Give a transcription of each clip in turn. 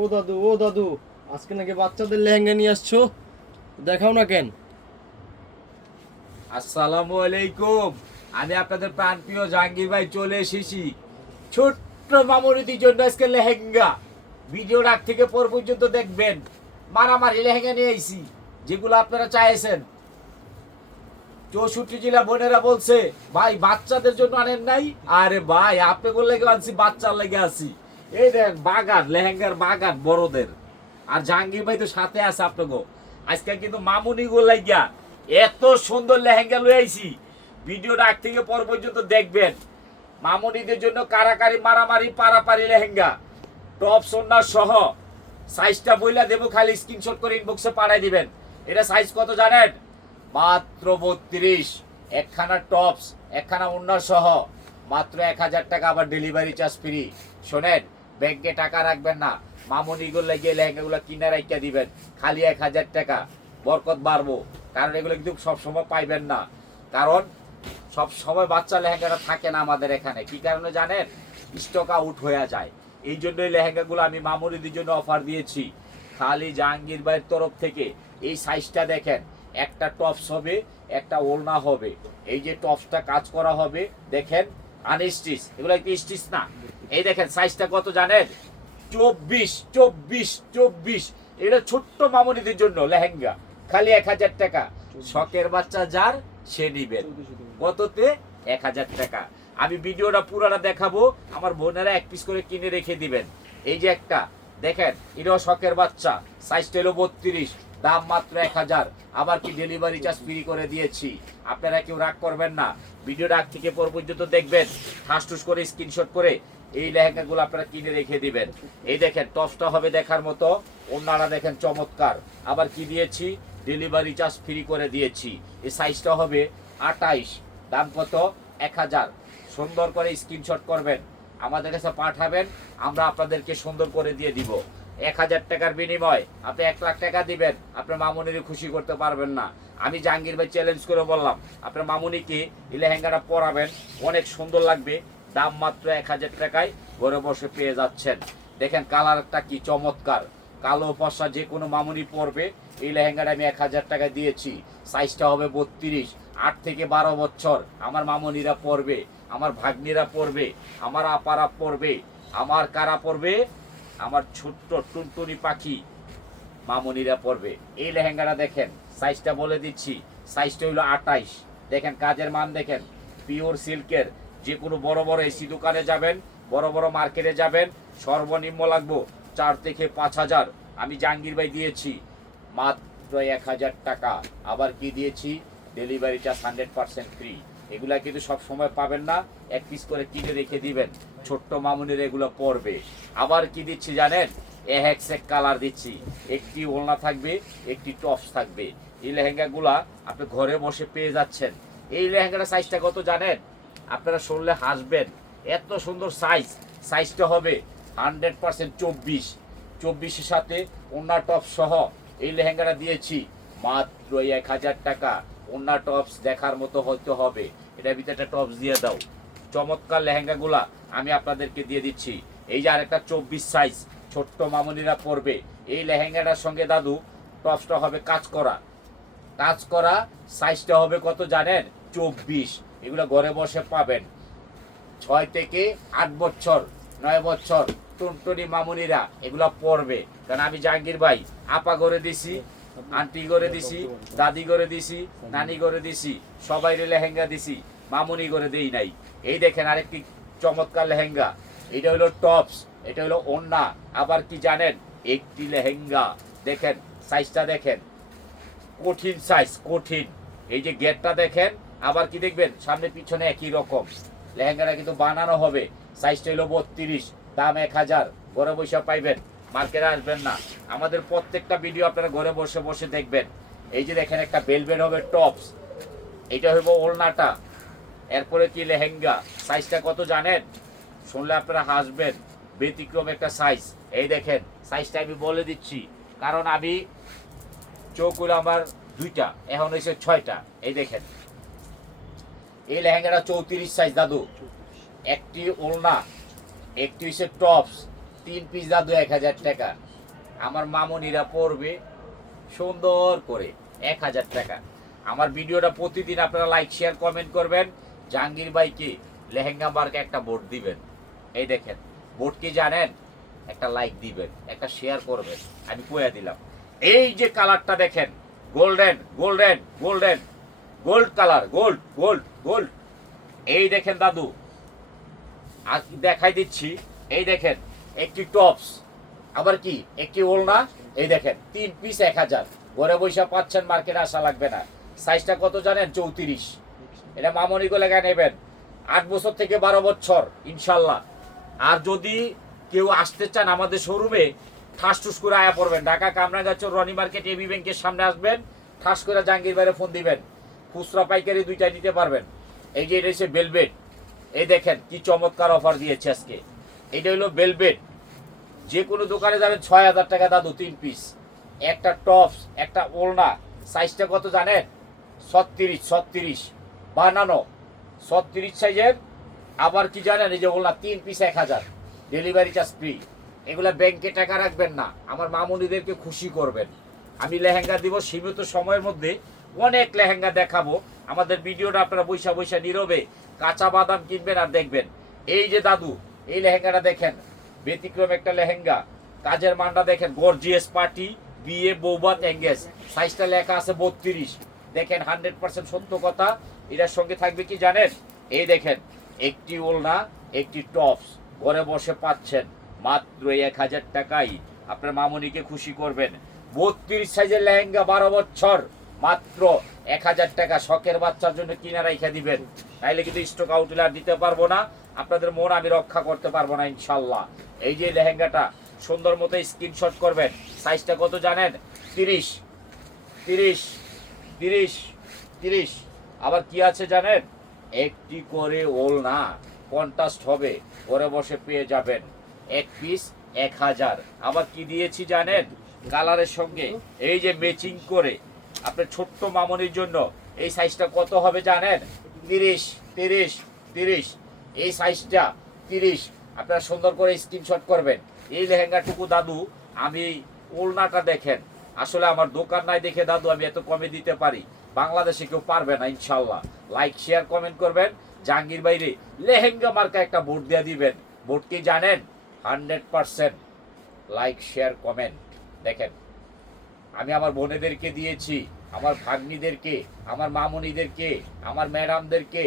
ও দাদু, আজকে নাকি বাচ্চাদের লেহেঙ্গা নিয়ে আসছো, দেখাও না কেন? আসসালামু আলাইকুম। আমি আপনাদের প্রাণপ্রিয় জাহাঙ্গীর ভাই চলে এসেছি ছোট্ট মামুনিদের জন্য আজকে লেহেঙ্গা। ভিডিও রাখ থেকে পর পর্যন্ত দেখবেন। মারামারি লেহেঙ্গা নিয়ে আইছি, যেগুলো আপনারা চাইছেন। 64 জেলা বোনেরা বলছে ভাই বাচ্চাদের জন্য আনেন নাই। আরে ভাই আপনাদের লেগে আনছি, বাচ্চার লেগে আছি। এই দেখ বাগান, লেহেঙ্গার বাগান বড়দের। আর জাহাঙ্গীর ভাই তো সাথে আছে আপনাকে। আজকে কিন্তু মামুনি গো লাগিয়া এত সুন্দর লেহেঙ্গা লই আইছি। ভিডিওটা আগ থেকে পর পর্যন্ত দেখবেন। মামুনিদের জন্য কারাকারি মারামারি পারাপারি লেহেঙ্গা, টপ সোনা সহ। সাইজটা বইলা দেবো, খালি স্ক্রিনশট করে ইনবক্সে পাঠাই দিবেন। এটা সাইজ কত জানেন? মাত্র 32। একখানা টপস, একখানা ওড়না সহ মাত্র 1000 টাকা, আবার ডেলিভারি চার্জ ফ্রি। শোনেন, ব্যাংকে টাকা রাখবেন না, মামুনিগুলো লাগিয়ে লেহেঙ্গাগুলো কিনে রাইখা দিবেন, খালি 1000 টাকা। বরকত বাড়বো, কারণ এগুলো কিন্তু সবসময় পাইবেন না। কারণ সব সময় বাচ্চা লেহেঙ্গাটা থাকে না আমাদের এখানে। কি কারণে জানেন? স্টক আউট হয়ে যায়। এই জন্যই লেহেঙ্গাগুলো আমি মামুনিদের জন্য অফার দিয়েছি। খালি জাহাঙ্গীর ভাইয়ের তরফ থেকে এই সাইজটা দেখেন, একটা টপস হবে, একটা ওড়না হবে। এই যে টপসটা কাজ করা হবে দেখেন, আনস্টিচ, এগুলো একটু স্টিচ না। এই দেখেন সাইজটা কত জানেন? 24 24 24। এটা ছোট্ট মামুনিদের জন্য লেহেঙ্গা, খালি 1000 টাকা। শখের বাচ্চা যার সে নিবেন। কততে? 1000 টাকা। আমি ভিডিওটা পুরাটা দেখাবো, আমার বোনেরা এক পিস করে কিনে রেখে দিবেন। এই যে একটা দেখেন, এটাও শখের বাচ্চা, সাইজটা হলো 32, দাম মাত্র 1000। আবার কি ডেলিভারি চার্জ ফ্রি করে দিয়েছি। আপনারা কেউ রাগ করবেন না, ভিডিওটা আগ থেকে পর পর্যন্ত দেখবেন। ঠাসঠুস করে স্ক্রিনশট করে এই লেহেঙ্গাগুলো আপনারা কিনে রেখে দিবেন। এই দেখেন টপসটা হবে দেখার মতো, ওনারা দেখেন চমৎকার। আবার কি দিয়েছি? ডেলিভারি চার্জ ফ্রি করে দিয়েছি। এই সাইজটা হবে 28, দাম কত? 1000। সুন্দর করে স্ক্রিনশট করবেন, আমাদের কাছে পাঠাবেন, আমরা আপনাদেরকে সুন্দর করে দিয়ে দিব। 1000 টাকার বিনিময় আপনি 1 লাখ টাকা দিবেন, আপনার মামুনির খুশি করতে পারবেন না। আমি জাহাঙ্গীর ভাই চ্যালেঞ্জ করে বললাম, আপনার মামুনিকে এই লেহেঙ্গাটা পরাবেন, অনেক সুন্দর লাগবে। দাম মাত্র 1000 টাকায় ঘরে বসে পেয়ে যাচ্ছেন। দেখেন কালারটা কি চমৎকার, কালো ফর্সা যে কোনো মামুনি পরবে। এই লেহেঙ্গাটা আমি 1000 টাকা দিয়েছি। সাইজটা হবে 32, 8 থেকে 12 বছর আমার মামুনিরা পরবে, আমার ভাগ্নিরা পরবে, আমার আপারা পরবে, আমার কারা পরবে, আমার ছোট্ট টুনটুনি পাখি মামুনিরা পরবে। এই লেহেঙ্গাটা দেখেন, সাইজটা বলে দিচ্ছি, সাইজটা হলো 28। দেখেন কাজের মান দেখেন, পিওর সিল্কের। যে কোনো বড় বড় এসি দোকানে যাবেন, বড় বড় মার্কেটে যাবেন, সর্বনিম্ন লাগবো 4 থেকে 5000। আমি জাহাঙ্গীর ভাই দিয়েছি মাত্র 1000 টাকা। আবার কি দিয়েছি? Delivery charge 100% free. এগুলা কিন্তু সব সময় পাবেন না, এক পিস করে কিনে রেখে দিবেন, ছোট্ট মামুনের এগুলো পরবে। আবার কি দিচ্ছি জানেন? এক কালার দিচ্ছি, একটি ওড়না থাকবে, একটি টপস থাকবে। এই লেহেঙ্গাগুলা আপনি ঘরে বসে পেয়ে যাচ্ছেন। এই লেহেঙ্গাটার সাইজটা কত জানেন? আপনারা শুনলে হাসবেন, এত সুন্দর সাইজ। সাইজটা হবে 100% 24। 24-এর সাথে ওড়না টপস সহ এই লেহেঙ্গাটা দিয়েছি মাত্র 1000 টাকা। ওড়না টপস দেখার মতো হতে হবে, এটার ভিতরে একটা টপস দিয়ে দাও। চমৎকার লেহেঙ্গাগুলা আমি আপনাদেরকে দিয়ে দিচ্ছি। এই যে আরেকটা 24 সাইজ, ছোট্ট মামুনিরা পরবে। এই লেহেঙ্গাটার সঙ্গে দাদু টপসটা হবে কাজ করা, কাজ করা। সাইজটা হবে কত জানেন? 24। এগুলো ঘরে বসে পাবেন। 6 থেকে 8 বছর, 9 বছর টুনটুনি মামুনিরা এগুলো পরবে। কারণ আমি জাহাঙ্গীর ভাই আপা করে দিছি, আন্টি করে দিছি, দাদি করে দিছি, নানি করে দিছি, সবাই লেহেঙ্গা দিছি, মামুনি করে দেই নাই। এই দেখেন আরেকটি চমৎকার লেহেঙ্গা, এটা হলো টপস, এটা হলো ওড়না। আবার কি জানেন? একটি লেহেঙ্গা দেখেন, সাইজটা দেখেন, কঠিন সাইজ, কঠিন। এই যে গেটটা দেখেন, আবার কি দেখবেন? সামনে পিছনে একই রকম। লেহেঙ্গাটা কিন্তু বানানো হবে। সাইজটা হলো 32, দাম 1000। ঘরে বসে পাইবেন, মার্কেটে আসবেন না। আমাদের প্রত্যেকটা ভিডিও আপনারা ঘরে বসে বসে দেখবেন। এই যে দেখেন একটা বেলভেট হবে টপস, এটা হইব ওড়নাটা। এরপরে কি লেহেঙ্গা, সাইজটা কত জানেন? শুনলে আপনারা হাসবেন, ব্যতিক্রম একটা সাইজ। এই দেখেন সাইজটা আমি বলে দিচ্ছি, কারণ আমি চোখ হলো আমার 2টা, এখন হয়েছে 6টা। এই দেখেন এই লেহেঙ্গাটা 34 সাইজ দাদু। একটি ওড়না, একটি হচ্ছে টপস, তিন পিস দাদু 1000 টাকা। আমার মামুনিরা পড়বে সুন্দর করে 1000 টাকা। আমার ভিডিওটা প্রতিদিন আপনারা লাইক শেয়ার কমেন্ট করবেন। জাহাঙ্গীর ভাইকে লেহেঙ্গা মার্কে একটা ভোট দিবেন। এই দেখেন ভোট কি জানেন, একটা লাইক দিবেন, একটা শেয়ার করবেন। আমি কইয়া দিলাম। এই যে কালারটা দেখেন, golden golden golden gold colour, gold gold gold. এই দেখেন দাদু, আর দেখাই দিচ্ছি। এই দেখেন একটি টপস, আবার কি একটি ওড়না। এই দেখেন 3 পিস 1000। ঘরে বসে পাচ্ছেন, মার্কেটে আসা লাগবে না। সাইজটা কত জানেন, 34। এটা মামনি গুলো নেবেন 8 বছর থেকে 12 বছর ইনশাল্লাহ। আর যদি কেউ আসতে চান আমাদের শোরুমে, ঠাস টুস করে আয়া পড়বেন। ঢাকা কামরাঙ্গাচর রনি মার্কেট এবি ব্যাংকের সামনে আসবেন, ঠাস করে জাহাঙ্গীর বাইরে ফোন দিবেন। খুচরা পাইকারি দুইটাই নিতে পারবেন। এই যে এটা হচ্ছে বেলভেট। এই দেখেন কি চমৎকার অফার দিয়েছে আজকে। এটা হলো বেলভেট। যে কোনো দোকানে যাবেন 6000 টাকা দাদু 3 পিস। একটা টপস, একটা ওড়না। সাইজটা কত জানেন, 36 বানানো 36 সাইজের। আবার কি জানেন, এই যে ওড়না 3 পিস 1000, ডেলিভারি চার্জ ফ্রি। এগুলা ব্যাংকে টাকা রাখবেন না, আমার মামুনিদেরকে খুশি করবেন। আমি লেহেঙ্গা দিব সীমিত সময়ের মধ্যে, অনেক লেহেঙ্গা দেখাবো। আমাদের ভিডিওটা আপনারা বৈশা বৈশা নীরবে কাঁচা বাদাম কিনবেন আর দেখবেন। এই যে দাদু, এই লেহেঙ্গাটা দেখেন, ব্যতিক্রম একটা লেহেঙ্গা। কাজের মানটা দেখেন, গর্জিয়াস পার্টি, বিয়ে, বৌভাত, এঙ্গেজ। সাইজটা লেখা আছে 32। দেখেন 100% সত্য কথা। এটার সঙ্গে থাকবে কি জানেন, এই দেখেন একটি ওড়না, একটি টপস। ঘরে বসে পাচ্ছেন মাত্র 1000 টাকায়। আপনার মামুনিকে খুশি করবেন। 32 সাইজের লেহেঙ্গা 12 বছর, মাত্র 1000 টাকা। শখের বাচ্চার জন্য কিনে রাইখা দিবেন, তাইলে কিন্তু স্টক আউটলে আর দিতে পারবো না। আপনাদের মন আমি রক্ষা করতে পারবো না ইনশাল্লাহ। এই যে লেহেঙ্গাটা সুন্দর মতো স্ক্রিনশট করবেন। সাইজটা কত জানেন, 30 30 30 30। আবার কি আছে জানেন, একটি করে ওড়না কন্ট্রাস্ট হবে, ঘরে বসে পেয়ে যাবেন। 1 পিস 1000। আবার কি দিয়েছি জানেন, কালারের সঙ্গে এই যে ম্যাচিং করে আপনার ছোট্ট মামনির জন্য। এই সাইজটা কত হবে জানেন, 30 30 30। এই সাইজটা 30। আপনারা সুন্দর করে স্ক্রিনশট করবেন। এই লেহেঙ্গাটুকু দাদু, আমি ওড়নাটা দেখেন, আসলে আমার দোকান নাই দেখে দাদু আমি এত কমে দিতে পারি। বাংলাদেশে কেউ পারবে না ইনশাল্লাহ। লাইক শেয়ার কমেন্ট করবেন। জাহাঙ্গীর বাইরে লেহেঙ্গা মার্কা একটা ভোট দিয়ে দিবেন। ভোট কি জানেন, 100% লাইক শেয়ার কমেন্ট। দেখেন আমি আমার বোনেদেরকে দিয়েছি, আমার ভাগ্নিদেরকে, আমার মামুনিদেরকে, আমার ম্যাডামদেরকে,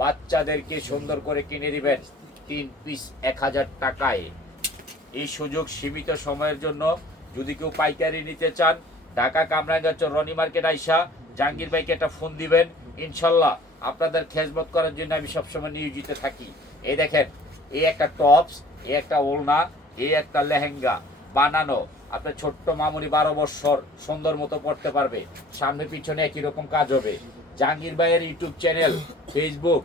বাচ্চাদেরকে সুন্দর করে কিনে দিবেন 3 পিস 1000 টাকায়। এই সুযোগ সীমিত সময়ের জন্য। যদি কেউ পাইকারি নিতে চান, ঢাকা কামরাঙ্গাচর রনি মার্কেট আইসা জাহাঙ্গীর ভাইকে একটা ফোন দিবেন। ইনশাল্লাহ আপনাদের খেজমত করার জন্য আমি সবসময় নিয়োজিত থাকি। এই দেখেন, এই একটা টপস, এই একটা ওড়না, এই একটা লেহেঙ্গা বানানো। আপনার ছোট্ট মামুনি 12 বছর সুন্দর মতো পড়তে পারবে। সামনে পিছনে একই রকম কাজ হবে। জাহাঙ্গীর ভাইয়ের ইউটিউব চ্যানেল, ফেসবুক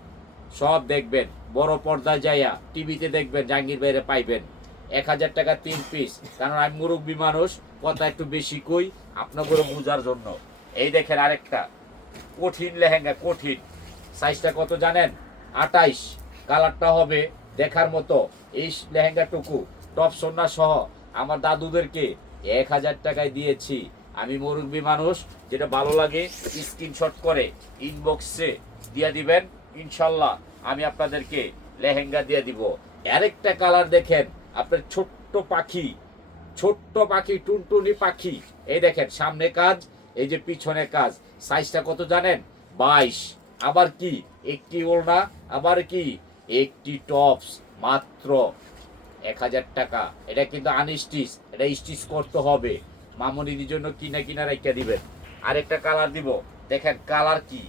সব দেখবেন। বড় পর্দায় যাইয়া টিভিতে দেখবেন, জাহাঙ্গীর ভাইয়ের পাইবেন। 1000 টাকা 3 পিস। কারণ আমি মুরব্বী মানুষ, কথা একটু বেশি কই আপনাদের বোঝার জন্য। এই দেখেন আরেকটা কঠিন লেহেঙ্গা, কঠিন। সাইজটা কত জানেন, 28। কালারটা হবে দেখার মতো। এই লেহেঙ্গাটুকু টপ সোনা সহ আমার দাদুদেরকে 1000 টাকায় দিয়েছি। আমি মুরব্বী মানুষ, যেটা ভালো লাগে স্ক্রিনশট করে ইনবক্সে দিয়ে দিবেন। ইনশাল্লাহ আমি আপনাদেরকে লেহেঙ্গা দিয়ে দিব। আরেকটা কালার দেখেন, আপনার ছোট্ট পাখি, ছোট্ট পাখি, টুনটুনি পাখি। এই দেখেন সামনে কাজ, এই যে পিছনে কাজ। সাইজটা কত জানেন, 22। আবার কি একটি ওড়না, আবার কি একটি টপস, মাত্র 1000 টাকা। এটা কিন্তু আনস্টিচ, এটা স্টিচ করতে হবে। মামুনির জন্য কিনা রাইখা দিবেন। আরেকটা কালার দিব, দেখেন কালার কি,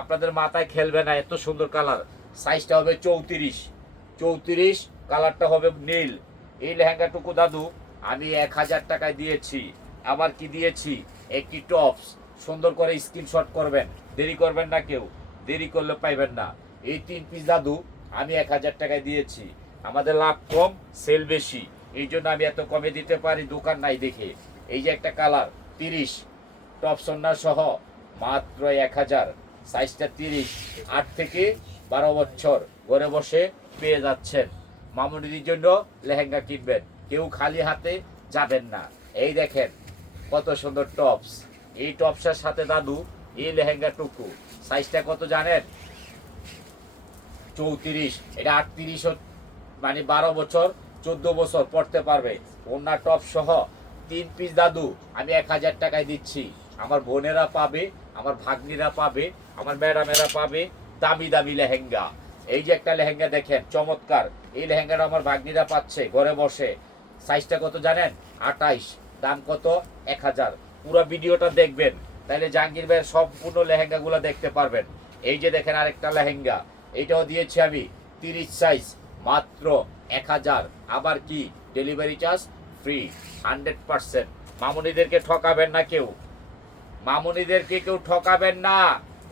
আপনাদের মাথায় খেলবে না, এত সুন্দর কালার। সাইজটা হবে 34 34। কালারটা হবে নীল। এই লেহেঙ্গাটুকু দাদু আমি 1000 টাকায় দিয়েছি। আবার কি দিয়েছি, একটি টপস। সুন্দর করে স্ক্রিনশট করবেন, দেরি করবেন না কেউ, দেরি করলে পাইবেন না। এই 3 পিস দাদু আমি 1000 টাকায় দিয়েছি। আমাদের লাভ কম, সেল বেশি, এই জন্য আমি এত কমে দিতে পারি, দোকান নাই দেখে। এই যে একটা কালার 30, টপস ওড়না সহ, মাত্র 1000। সাইজটা 30। 8 থেকে 12 বছর ঘরে বসে পেয়ে যাচ্ছেন। মামুনির জন্য লেহেঙ্গা কিনবেন, কেউ খালি হাতে যাবেন না। এই দেখেন কত সুন্দর টপস, এই টপসের সাথে দাদু এই লেহেঙ্গা টুকু সাইজটা কত জানেন? 34। এটা 38, মানে 12 বছর 14 বছর পড়তে পারবে। ওনা টপ সহ 3 পিস দাদু আমি 1000 টাকায় দিচ্ছি। আমার বোনেরা পাবে, আমার ভাগ্নিরা পাবে, আমার ম্যাডামেরা পাবে দামি দামি লেহেঙ্গা। এই যে একটা লেহেঙ্গা দেখেন চমৎকার, এই লেহেঙ্গাটা আমার ভাগ্নিরা পাচ্ছে ঘরে বসে। সাইজটা কত জানেন? 28, দাম কত? 1000। পুরো ভিডিওটা দেখবেন, তাহলে জাহাঙ্গীর ভাইয়ের সম্পূর্ণ লেহেঙ্গাগুলো দেখতে পারবেন। এই যে দেখেন আরেকটা লেহেঙ্গা, এইটাও দিয়েছি আমি 30 সাইজ, মাত্র 1000। আবার কি ডেলিভারি চার্জ ফ্রি 100%। মামুনিদেরকে ঠকাবেন না কেউ, মামুনিদেরকে কেউ ঠকাবেন না।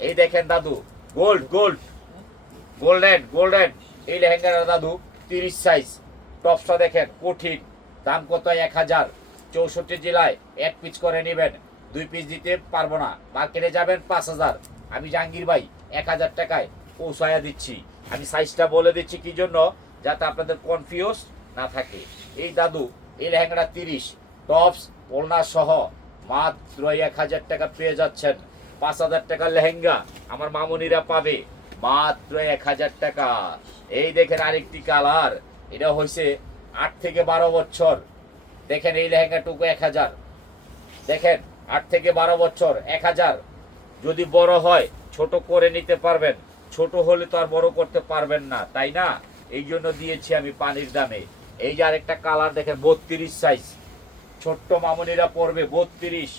এই দেখেন দাদু গোল্ডেন এই লেহেঙ্গাটা দাদু 30 সাইজ, টপসটা দেখেন কঠিন, দাম কত? 1000। 64 জেলায় 1 পিস করে নেবেন, 2 পিস দিতে পারবো না। মার্কেটে যাবেন 5000, আমি জাহাঙ্গীর ভাই 1000 টাকায় পৌঁছায়া দিচ্ছি। আমি সাইজটা বলে দিচ্ছি কি জন্য, যাতে আপনাদের কনফিউজ না থাকে। এই দাদু এই লেহেঙ্গাটা 30, টপস ওড়না সহ মাত্র 1000 টাকা পেয়ে যাচ্ছেন। 5000 টাকার লেহেঙ্গা আমার মামুনিরা পাবে মাত্র 1000 টাকা। এই দেখেন আরেকটি কালার, এটা হয়েছে 8 থেকে 12 বছর। দেখেন এই লেহেঙ্গাটুকু 1000, দেখেন 8 থেকে 12 বছর 1000। যদি বড় হয় ছোট করে নিতে পারবেন, ছোট হলে তো আর বড় করতে পারবেন না, তাই না? এই জন্য দিয়েছি আমি পানির দামে। এই যে আরেকটা কালার দেখেন 32 সাইজ, ছোট্ট মামুনিরা পড়বে 32।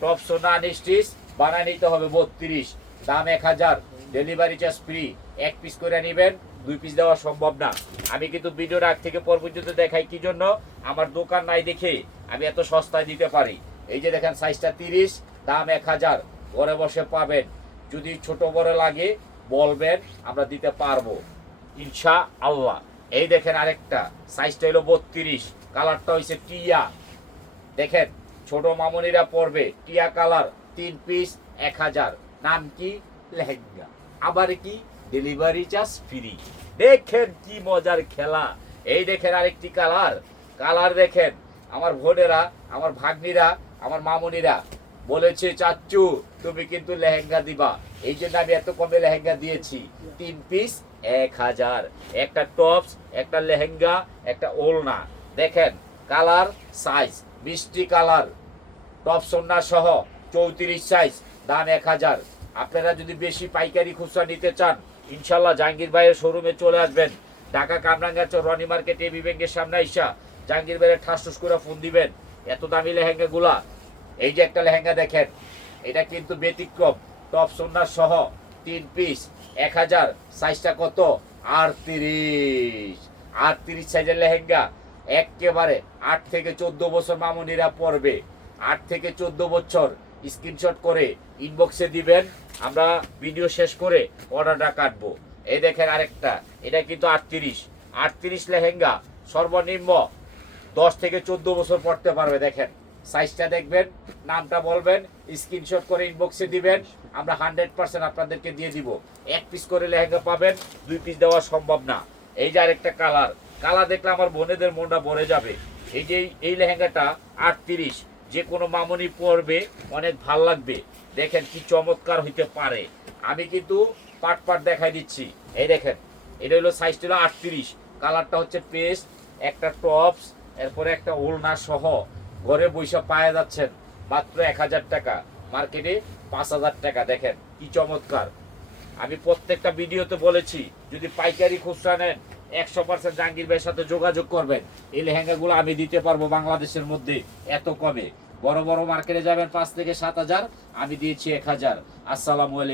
টপ সোনা স্টিচ বানায় নিতে হবে 32, দাম 1000, ডেলিভারি চার্জ ফ্রি। 1 পিস করে নেবেন, 2 পিস দেওয়া সম্ভব না। আমি কিন্তু ভিডিওর আগ থেকে পর পর্যন্ত দেখাই কি জন্য, আমার দোকান নাই দেখে আমি এত সস্তায় দিতে পারি। এই যে দেখেন সাইজটা 30, দাম 1000, ঘরে বসে পাবেন। যদি ছোট বড় লাগে বলবেন, আমরা দিতে পারবো ইনশাআল্লাহ। এই দেখেন আরেকটা সাইজটা হলো 32, কালারটা হইছে টিয়া। দেখেন ছোট মামুনিরা পড়বে টিয়া কালার, 3 পিস 1000, নাম কি? লেহেঙ্গা। আবার কি ডেলিভারি চার্জ ফ্রি। দেখেন কি মজার খেলা। এই দেখেন আরেকটি কালার দেখেন আমার বোনেরা, আমার ভাগ্নিরা, আমার মামুনিরা বলেছে চাচ্চু তুমি কিন্তু লেহেঙ্গা দিবা, এই জন্য আমি এত কমে লেহেঙ্গা দিয়েছি। 3 পিস 1000, একটা টপস, একটা লেহেঙ্গা, একটা ওড়না। দেখেন কালার সাইজ মিষ্টি কালার, টপস ওড়না সহ 34 সাইজ, দাম 1000। আপনারা যদি বেশি পাইকারি খুচরা নিতে চান, ইনশাল্লাহ জাহাঙ্গীর ভাইয়ের শোরুমে চলে আসবেন। ঢাকা কামরাঙ্গাচর রনি মার্কেট এবি ব্যাংকের সামনে আইসা জাহাঙ্গীর ভাইয়ের ঠাসঠুস করে ফোন দিবেন। এত দামি লেহেঙ্গাগুলা। এই যে একটা লেহেঙ্গা দেখেন, এটা কিন্তু ব্যতিক্রম, টপস ওড়না সহ 3 পিস 1000, সাইজটা কত? 38 সাইজের লেহেঙ্গা। একেবারে 8 থেকে 14 বছর মামুনিরা পড়বে, 8 থেকে 14 বছর। স্ক্রিনশট করে ইনবক্সে দিবেন, আমরা ভিডিও শেষ করে অর্ডারটা কাটবো। এই দেখেন আরেকটা, এটা কিন্তু 38 লেহেঙ্গা, সর্বনিম্ন 10 থেকে 14 বছর পড়তে পারবে। দেখেন সাইজটা দেখবেন, নামটা বলবেন, স্ক্রিনশট করে ইনবক্সে দিবেন, আমরা 100% আপনাদেরকে দিয়ে দিব। 1 পিস করে লেহেঙ্গা পাবেন, 2 পিস দেওয়া সম্ভব না। এই যে আরেকটা কালার দেখলে আমার বোনেদের মনটা ভরে যাবে। এই যে এই লেহেঙ্গাটা 38, যে কোনো মামুনি পরবে, অনেক ভাল লাগবে। দেখেন কি চমৎকার হইতে পারে। আমি কিন্তু পাট দেখাই দিচ্ছি। এই দেখেন এটা হলো সাইজটা হলো 38, কালারটা হচ্ছে পেস্ট, একটা টপস, এরপরে একটা ওড়না সহ ঘরে বৈশা পায়ে যাচ্ছেন মাত্র 1000 টাকা, মার্কেটে 5000 টাকা। দেখেন কি চমৎকার। আমি প্রত্যেকটা ভিডিওতে বলেছি, যদি পাইকারি খুচরা নেন 100% জাহাঙ্গীর ভাইয়ের সাথে যোগাযোগ করবেন। এই লেহেঙ্গাগুলো আমি দিতে পারবো বাংলাদেশের মধ্যে এত কমে। বড় বড় মার্কেটে যাবেন 5 থেকে 7000, আমি দিয়েছি 1000। আসসালামু আলাইকুম।